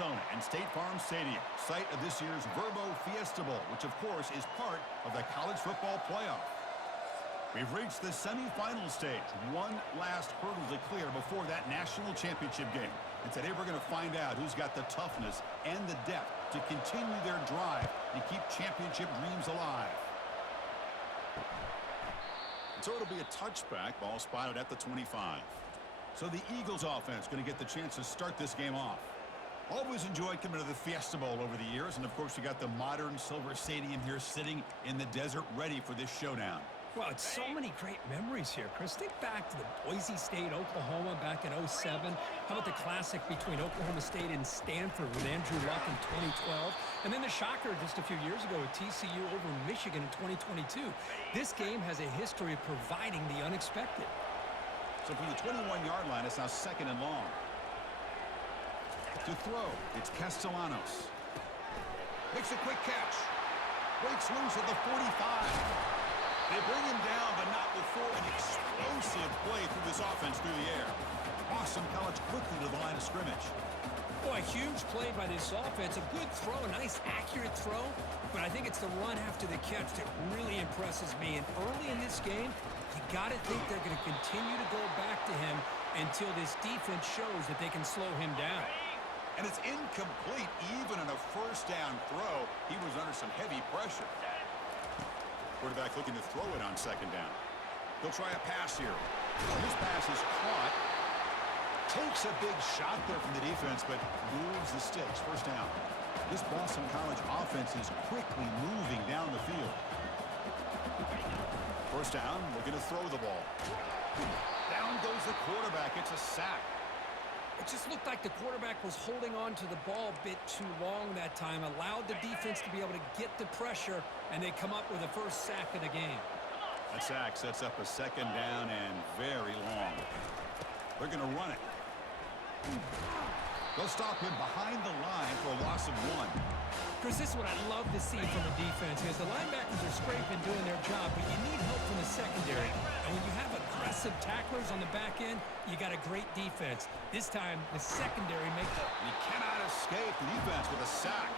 Arizona and State Farm Stadium, site of this year's Verbo Fiesta Bowl, which of course is part of the college football playoff. We've reached the semifinal stage. One last hurdle to clear before that national championship game. And today we're going to find out who's got the toughness and the depth to continue their drive and keep championship dreams alive. So it'll be a touchback, ball spotted at the 25. So the Eagles offense going to get the chance to start this game off. Always enjoyed coming to the Fiesta Bowl over the years. And of course you got the modern silver stadium here sitting in the desert ready for this showdown. Well, it's so many great memories here, Chris. Think back to the Boise State, Oklahoma back in '07. How about the classic between Oklahoma State and Stanford with Andrew Luck in 2012? And then the shocker just a few years ago with TCU over Michigan in 2022. This game has a history of providing the unexpected. So from the 21-yard line, it's now second and long. To throw, it's Castellanos. Makes a quick catch. Breaks loose at the 45. They bring him down, but not before an explosive play through this offense through the air. Boston College quickly to the line of scrimmage. Boy, a huge play by this offense. A good throw, a nice accurate throw. But I think it's the run after the catch that really impresses me. And early in this game, you got to think they're going to continue to go back to him until this defense shows that they can slow him down. And it's incomplete even on a first down throw. He was under some heavy pressure. Quarterback looking to throw it on second down. He'll try a pass here. This pass is caught. Takes a big shot there from the defense, but moves the sticks. First down. This Boston College offense is quickly moving down the field. First down, looking to throw the ball. Down goes the quarterback. It's a sack. It just looked like the quarterback was holding on to the ball a bit too long that time, allowed the defense to be able to get the pressure, and they come up with the first sack of the game. That sack sets up a second down and very long. They're going to run it. They'll stop him behind the line for a loss of 1. Chris, this is what I love to see from a defense is the linebackers are scraping, doing their job, but you need help from the secondary. And when you have aggressive tacklers on the back end, you got a great defense. This time, the secondary makes it. He cannot escape the defense with a sack.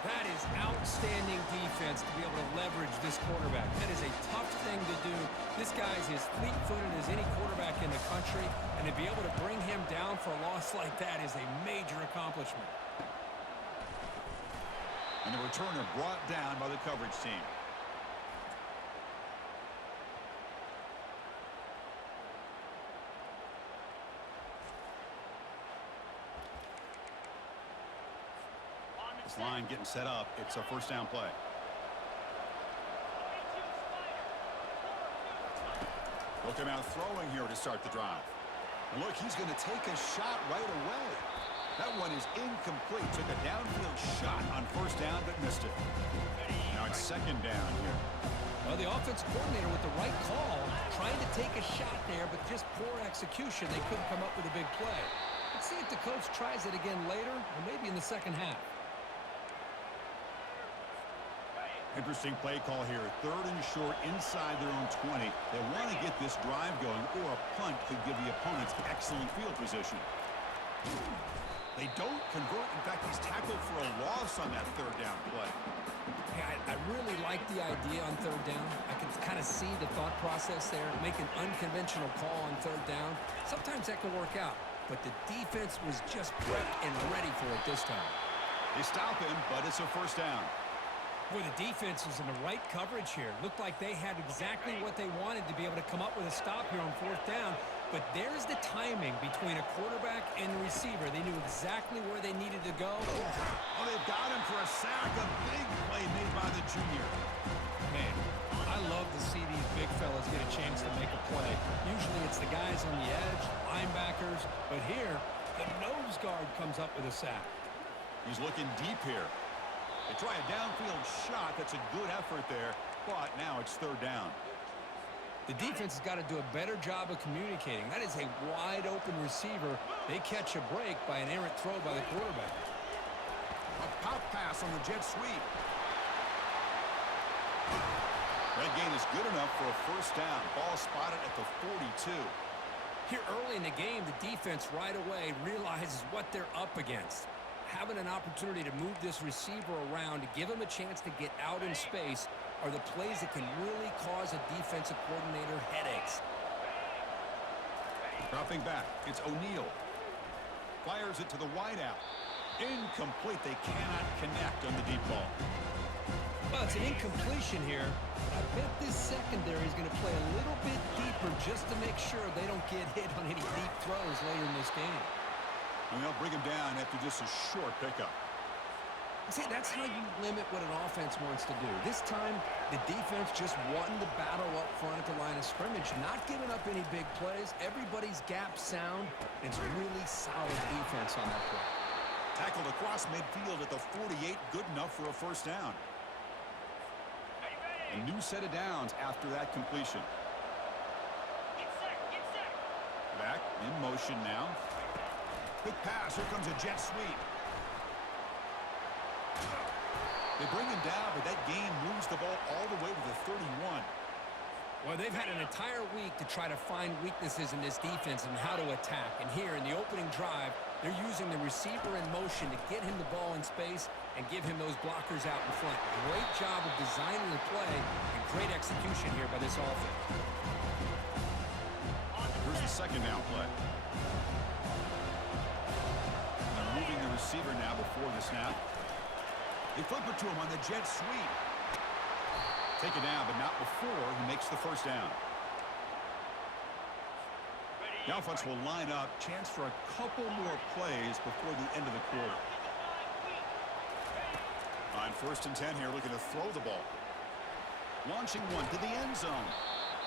That is outstanding defense to be able to leverage this quarterback. That is a tough thing to do. This guy is as fleet-footed as any quarterback in the country, and to be able to bring him down for a loss like that is a major accomplishment. And the returner brought down by the coverage team. This line getting set up. It's a first down play. Look him out throwing here to start the drive. And look, he's going to take a shot right away. That one is incomplete. Took a downfield shot on first down, but missed it. Now it's second down here. Well, the offense coordinator with the right call, trying to take a shot there, but just poor execution. They couldn't come up with a big play. Let's see if the coach tries it again later, or maybe in the second half. Interesting play call here. Third and short inside their own 20. They want to get this drive going, or a punt could give the opponents excellent field position. They don't convert. In fact, he's tackled for a loss on that third down play. Yeah, I really like the idea on third down. I can kind of see the thought process there. Make an unconventional call on third down. Sometimes that can work out, but the defense was just prepped and ready for it this time. They stop him, but it's a first down. Boy, the defense was in the right coverage here. Looked like they had exactly what they wanted to be able to come up with a stop here on fourth down. But there's the timing between a quarterback and the receiver. They knew exactly where they needed to go. Oh, they've got him for a sack. A big play made by the junior. Man, I love to see these big fellas get a chance to make a play. Usually it's the guys on the edge, linebackers. But here, the nose guard comes up with a sack. He's looking deep here. They try a downfield shot. That's a good effort there. But now it's third down. The defense has got to do a better job of communicating. That is a wide-open receiver. They catch a break by an errant throw by the quarterback. A pop pass on the jet sweep. That gain is good enough for a first down. Ball spotted at the 42. Here early in the game, the defense right away realizes what they're up against. having an opportunity to move this receiver around, to give him a chance to get out in space, are the plays that can really cause a defensive coordinator headaches. Dropping back, it's O'Neal. Fires it to the wideout. Incomplete. They cannot connect on the deep ball. Well, it's an incompletion here. I bet this secondary is going to play a little bit deeper just to make sure they don't get hit on any deep throws later in this game. And they'll bring him down after just a short pickup. See, that's how you limit what an offense wants to do. This time, the defense just wanting to battle up front at the line of scrimmage, not giving up any big plays. Everybody's gap sound. It's really solid defense on that play. Tackled across midfield at the 48, good enough for a first down. A new set of downs after that completion. Back in motion now. Quick pass. Here comes a jet sweep. They bring him down, but that gain moves the ball all the way to the 31. Well, they've had an entire week to try to find weaknesses in this defense and how to attack. And here in the opening drive, they're using the receiver in motion to get him the ball in space and give him those blockers out in front. Great job of designing the play and great execution here by this offense. Here's the second down play. They're moving the receiver now before the snap. They flip it to him on the jet sweep. Take it down, but not before he makes the first down. The offense will line up. Chance for a couple more plays before the end of the quarter. On 1st and 10 here, looking to throw the ball. Launching one to the end zone.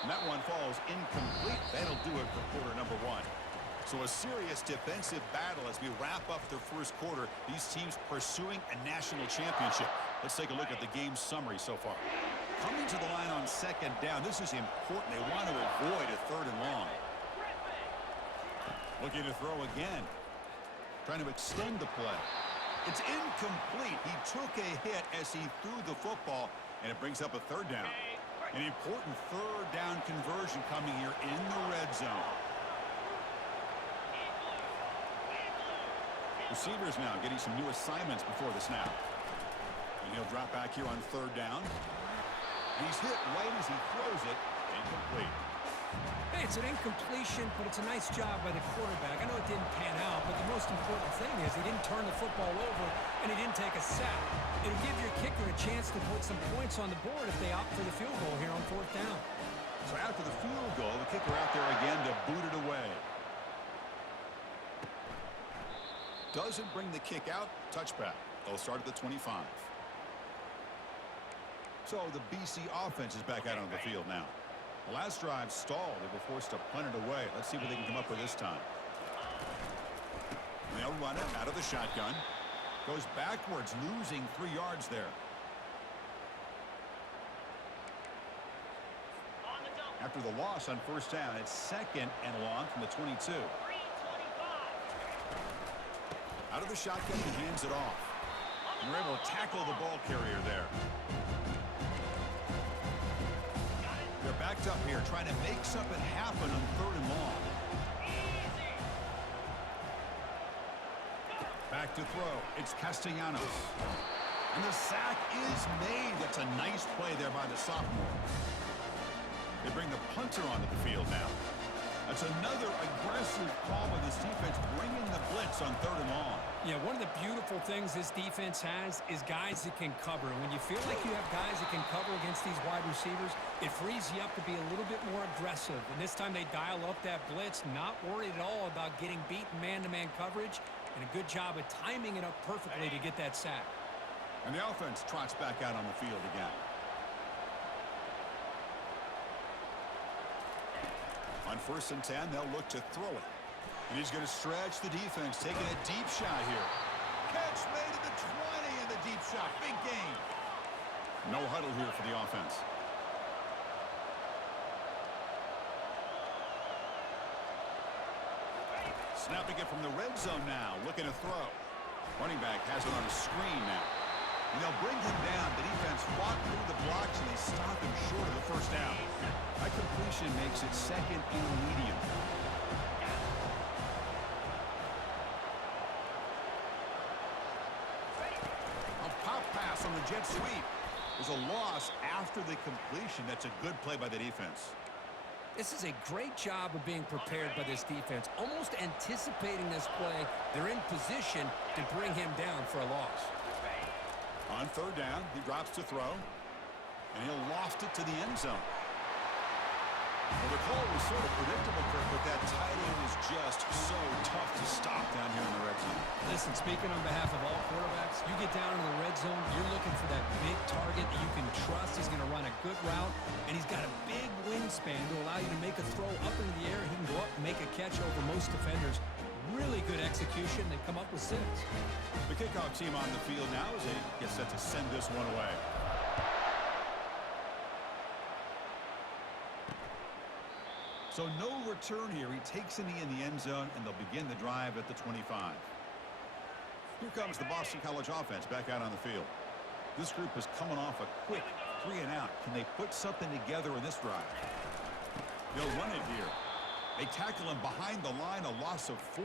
And that one falls incomplete. That'll do it for quarter number 1. So a serious defensive battle as we wrap up the first quarter. These teams pursuing a national championship. Let's take a look at the game summary so far. Coming to the line on 2nd down. This is important. They want to avoid a 3rd and long. Looking to throw again. Trying to extend the play. It's incomplete. He took a hit as he threw the football, and it brings up a 3rd down. An important 3rd down conversion coming here in the red zone. Receivers now getting some new assignments before the snap. And he'll drop back here on 3rd down. And he's hit right as he throws it. Incomplete. Hey, it's an incompletion, but it's a nice job by the quarterback. I know it didn't pan out, but the most important thing is he didn't turn the football over and he didn't take a sack. It'll give your kicker a chance to put some points on the board if they opt for the field goal here on 4th down. So after the field goal, the kicker out there again to boot it away. Doesn't bring the kick out. Touchback. They'll start at the 25. So the BC offense is back out on the field now. The last drive stalled. They were forced to punt it away. Let's see what they can come up with this time. They'll run it out of the shotgun. Goes backwards, losing 3 yards there. After the loss on 1st down, it's 2nd and long from the 22. Out of the shotgun, he hands it off. And they're able to tackle the ball carrier there. They're backed up here, trying to make something happen on 3rd and long. Back to throw. It's Castellanos. And the sack is made. That's a nice play there by the sophomore. They bring the punter onto the field now. That's another aggressive call by this defense, bringing the blitz on 3rd and long. Yeah, one of the beautiful things this defense has is guys that can cover. When you feel like you have guys that can cover against these wide receivers, it frees you up to be a little bit more aggressive. And this time they dial up that blitz, not worried at all about getting beaten man-to-man coverage, and a good job of timing it up perfectly to get that sack. And the offense trots back out on the field again. On 1st and 10, they'll look to throw it. And he's going to stretch the defense, taking a deep shot here. Catch made at the 20 and the deep shot. Big gain. No huddle here for the offense. Snapping it from the red zone now, looking to throw. Running back has it on a screen now. And they'll bring him down. The defense fought through the blocks, and they stop him short of the 1st down. That completion makes it 2nd and medium. on the jet sweep. There's a loss after the completion. That's a good play by the defense. This is a great job of being prepared by this defense, almost anticipating this play. They're in position to bring him down for a loss. On third down, he drops to throw, and he'll loft it to the end zone. Well, the call was sort of predictable, Kirk, but that tight end is just so tough to stop down here in the red zone. Listen, speaking on behalf of all quarterbacks, you get down in the red zone, you're looking for that big target that you can trust. He's going to run a good route, and he's got a big wingspan to allow you to make a throw up into the air. He can go up and make a catch over most defenders. Really good execution. They come up with 6. The kickoff team on the field now as they get set to send this one away. So no return here. He takes it in the end zone, and they'll begin the drive at the 25. Here comes the Boston College offense back out on the field. This group is coming off a quick 3-and-out. Can they put something together in this drive? They'll run it here. They tackle him behind the line, a loss of 4.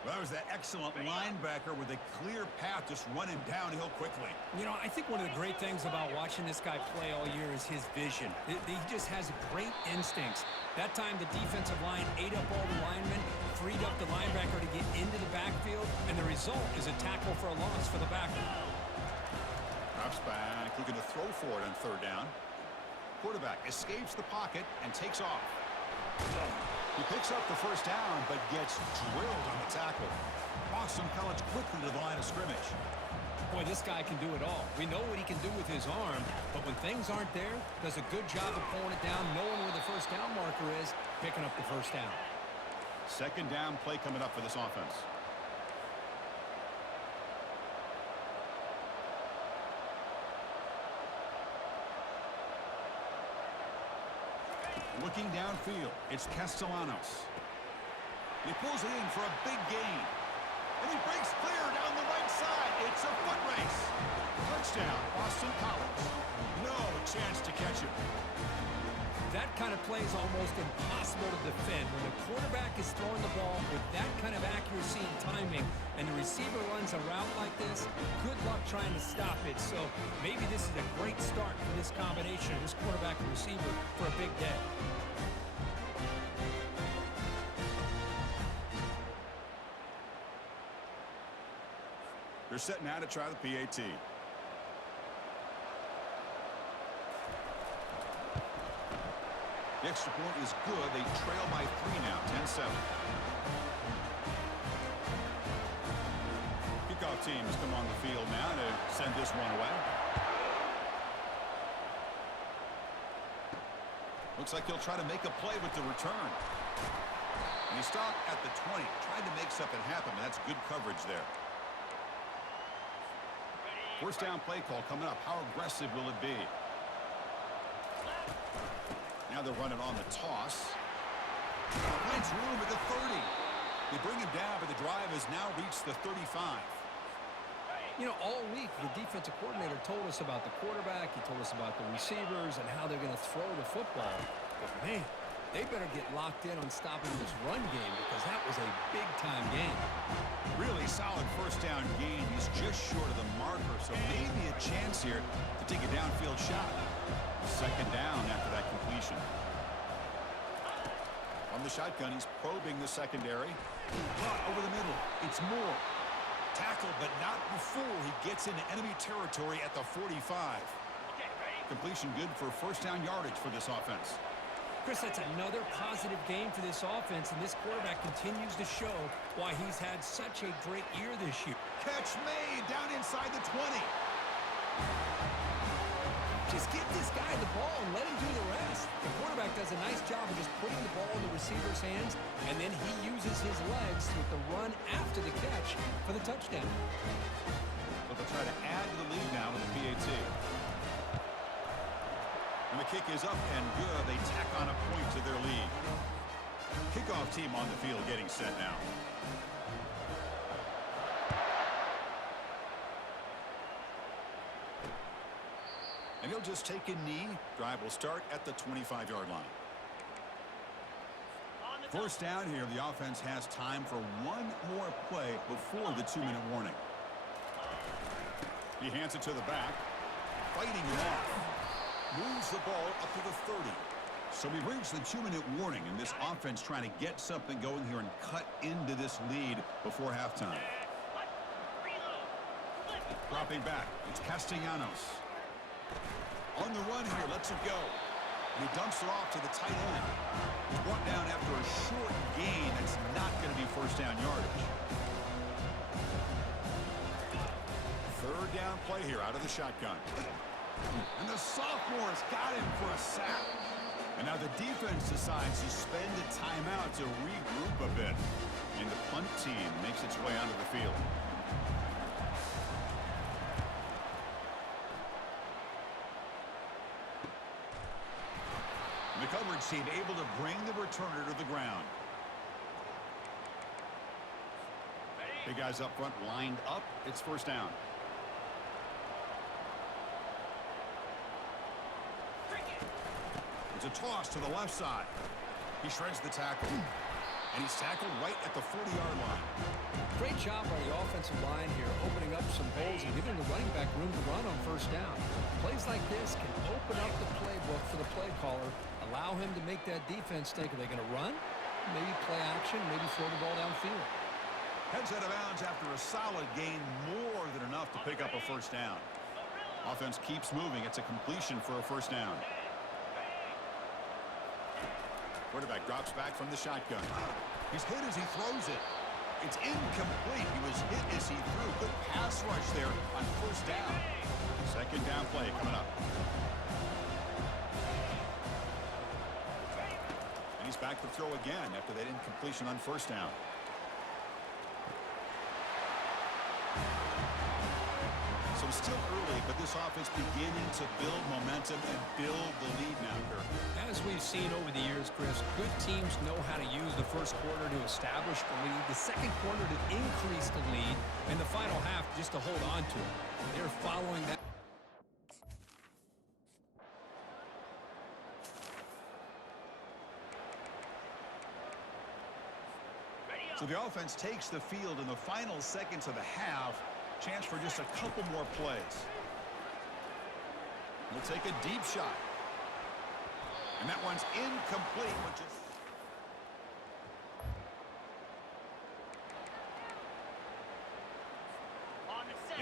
Well, that was that excellent linebacker with a clear path, just running downhill quickly. You know, I think one of the great things about watching this guy play all year is his vision. He just has great instincts. That time, the defensive line ate up all the linemen, freed up the linebacker to get into the backfield, and the result is a tackle for a loss for the backer. Drops back, looking to throw for it on third down. Quarterback escapes the pocket and takes off. He picks up the first down, but gets drilled on the tackle. Boston College quickly to the line of scrimmage. Boy, this guy can do it all. We know what he can do with his arm, but when things aren't there, does a good job of pulling it down, knowing where the first down marker is, picking up the first down. Second down play coming up for this offense. Looking downfield, it's Castellanos. He pulls it in for a big gain. And he breaks clear down the right side. It's a foot race. Touchdown, Boston College. No chance to catch him. That kind of play is almost impossible to defend. When the quarterback is throwing the ball with that kind of accuracy and timing, and the receiver runs a route like this, good luck trying to stop it. So maybe this is a great start for this combination of this quarterback and receiver for a big day. They're set now to try the PAT. The extra point is good. They trail by 3 now, 10-7. Kickoff team has come on the field now to send this one away. Looks like he'll try to make a play with the return. And he stopped at the 20, trying to make something happen. That's good coverage there. First down play call coming up. How aggressive will it be? Now they're running on the toss. Finds room at the 30. They bring him down, but the drive has now reached the 35. You know, all week, the defensive coordinator told us about the quarterback. He told us about the receivers and how they're going to throw the football. But, man, they better get locked in on stopping this run game because that was a big-time game. Really solid first down gain. He's just short of the marker, so maybe a chance here to take a downfield shot. Second down after that completion. From the shotgun, he's probing the secondary. Over the middle, it's Moore. Tackled, but not before he gets into enemy territory at the 45. Completion good for first down yardage for this offense. Chris, that's another positive game for this offense, and this quarterback continues to show why he's had such a great year this year. Catch made down inside the 20. Just give this guy the ball and let him do the rest. The quarterback does a nice job of just putting the ball in the receiver's hands, and then he uses his legs with the run after the catch for the touchdown. But they'll try to add to the lead now with the PAT. And the kick is up and good. They tack on a point to their lead. Kickoff team on the field getting set now. And he'll just take a knee. Drive will start at the 25-yard line. First down here, the offense has time for one more play before the 2-minute warning. He hands it to the back. Fighting him off. Moves the ball up to the 30. So we've reached the 2-minute warning, and this offense trying to get something going here and cut into this lead before halftime. Dropping back. It's Castellanos. On the run here. Lets it go. And he dumps it off to the tight end. He's brought down after a short gain that's not going to be first down yardage. Third down play here out of the shotgun. And the sophomore has got him for a sack. And now the defense decides to spend a timeout to regroup a bit. And the punt team makes its way onto the field. The coverage team able to bring the returner to the ground. Big guys up front lined up. It's first down. It's a toss to the left side. He shreds the tackle. And he's tackled right at the 40-yard line. Great job by the offensive line here, opening up some holes and giving the running back room to run on first down. Plays like this can open up the playbook for the play caller, allow him to make that defense think, are they going to run? Maybe play action, maybe throw the ball downfield. Heads out of bounds after a solid gain, more than enough to pick up a first down. Offense keeps moving. It's a completion for a first down. Quarterback drops back from the shotgun. He's hit as he throws it. It's incomplete. He was hit as he threw. Good pass rush there on first down. Second down play coming up. And he's back to throw again after that incompletion on first down. So it's still early, but this offense beginning to build momentum and build the lead now, Kirk. As we've seen over the years, Chris, good teams know how to use the first quarter to establish the lead, the second quarter to increase the lead, and the final half just to hold on to it. They're following that. So the offense takes the field in the final seconds of the half. Chance for just a couple more plays. We'll take a deep shot. And that one's incomplete, which is...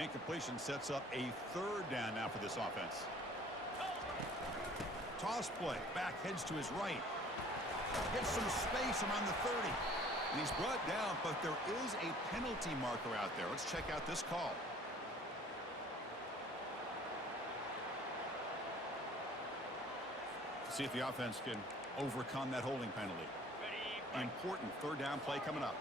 Incompletion sets up a third down now for this offense. Toss play. Back heads to his right. Gets some space around the 30. And he's brought down, but there is a penalty marker out there. Let's check out this call. See if the offense can overcome that holding penalty. Important third down play coming up.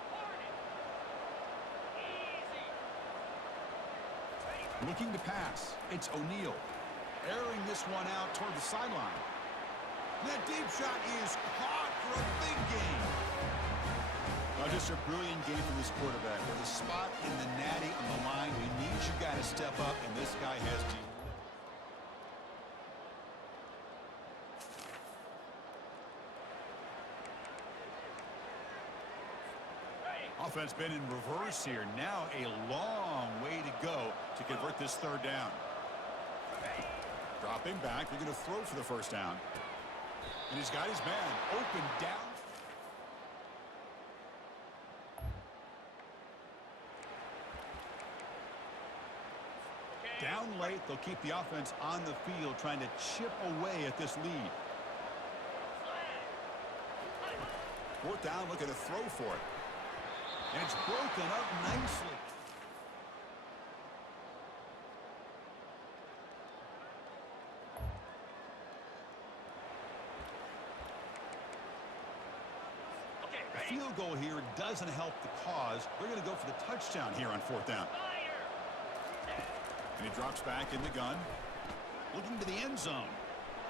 Looking to pass. It's O'Neal. Airing this one out toward the sideline. That deep shot is caught for a big gain. Just a brilliant game from this quarterback. With a spot in the natty on the line, we need you guys to step up, and this guy has to. Offense been in reverse here. Now a long way to go to convert this third down. Dropping back. They're going to throw for the first down. And he's got his man open down. Down late, they'll keep the offense on the field trying to chip away at this lead. Fourth down, looking to throw for it. And it's broken up nicely. The field goal here doesn't help the cause. They're going to go for the touchdown here on fourth down. And he drops back in the gun. Looking to the end zone.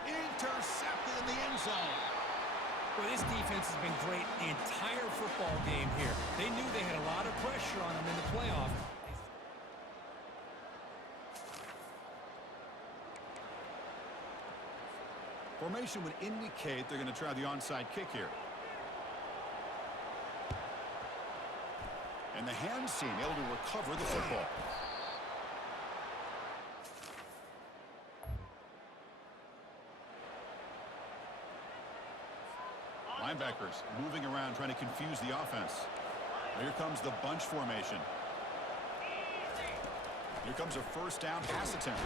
Intercepted in the end zone. Well, this defense has been great the entire football game here. They knew they had a lot of pressure on them in the playoff. Formation would indicate they're going to try the onside kick here. And the hands team able to recover the football. linebackers moving around, trying to confuse the offense. Here comes the bunch formation. Here comes a first down pass attempt.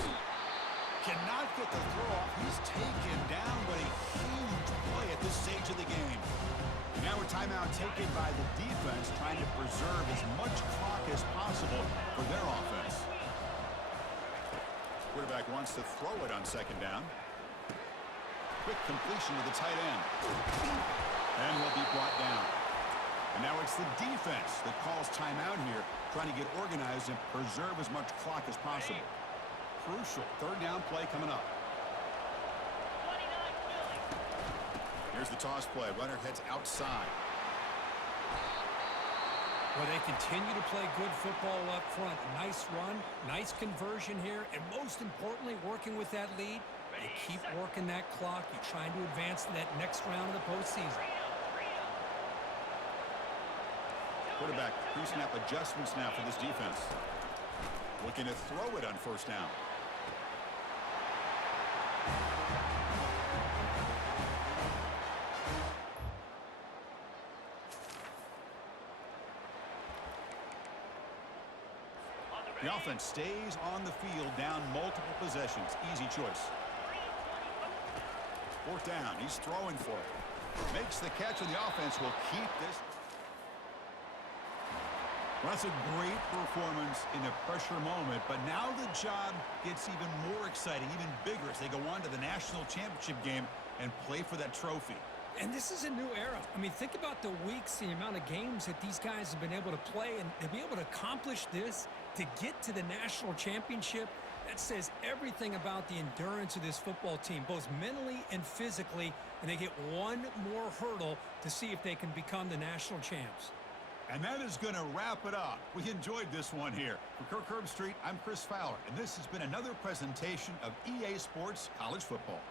Cannot get the throw off. He's taken down, but a huge play at this stage of the game. Now a timeout taken by the defense, trying to preserve as much clock as possible for their offense. Quarterback wants to throw it on second down. Quick completion to the tight end. And will be brought down. And now it's the defense that calls timeout here, trying to get organized and preserve as much clock as possible. Crucial third down play coming up. Here's the toss play. Runner heads outside. Well, they continue to play good football up front. Nice run, nice conversion here, and most importantly, working with that lead. You keep working that clock. You're trying to advance to that next round of the postseason. Quarterback pre-snap adjustments now for this defense. Looking to throw it on first down. The offense stays on the field, down multiple possessions. Easy choice. Fourth down. He's throwing for it. Makes the catch, and the offense will keep this. Well, that's a great performance in a pressure moment, but now the job gets even more exciting, even bigger as they go on to the national championship game and play for that trophy. And this is a new era. I mean, think about the weeks, the amount of games that these guys have been able to play, and to be able to accomplish this, to get to the national championship, that says everything about the endurance of this football team, both mentally and physically, and they get one more hurdle to see if they can become the national champs. And that is going to wrap it up. We enjoyed this one here. For Kirk Herbstreit, I'm Chris Fowler, and this has been another presentation of EA Sports College Football.